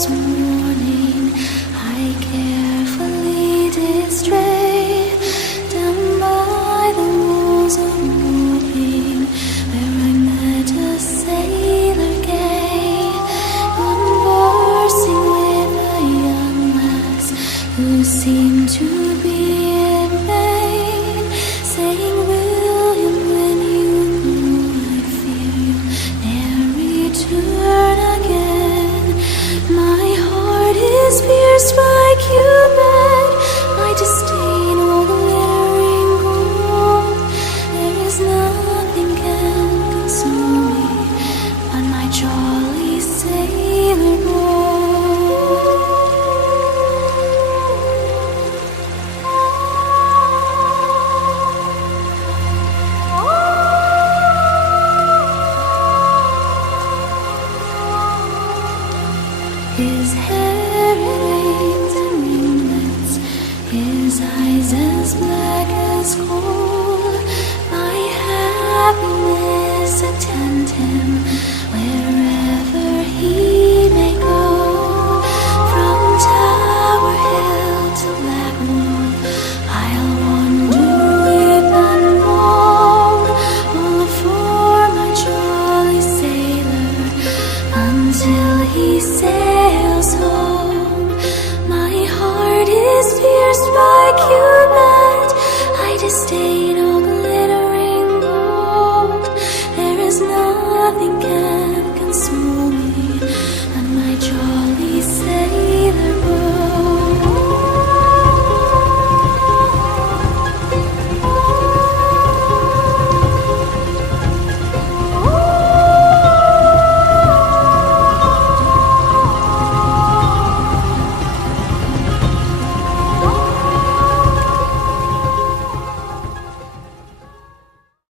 stars warning, I carefully did stray down by the walls of Woking, where I met a sailor gay, conversing with a young lass who seemed to be in vain, saying, William, when you go, I fear you'll ne'er return again. My heart is pierced by Cupid, my disdain all glittering gold. There is nothing can console me but my jolly sailor boy. His hair in rings and ringlets, his eyes as black as coal. My happiness attend him wherever he may go. From Tower Hill to Blackmore, I'll wander, weep and moan, all for my jolly sailor, until he sails home. My heart is pierced by Cupid, I disdain all glittering gold. There is nothing can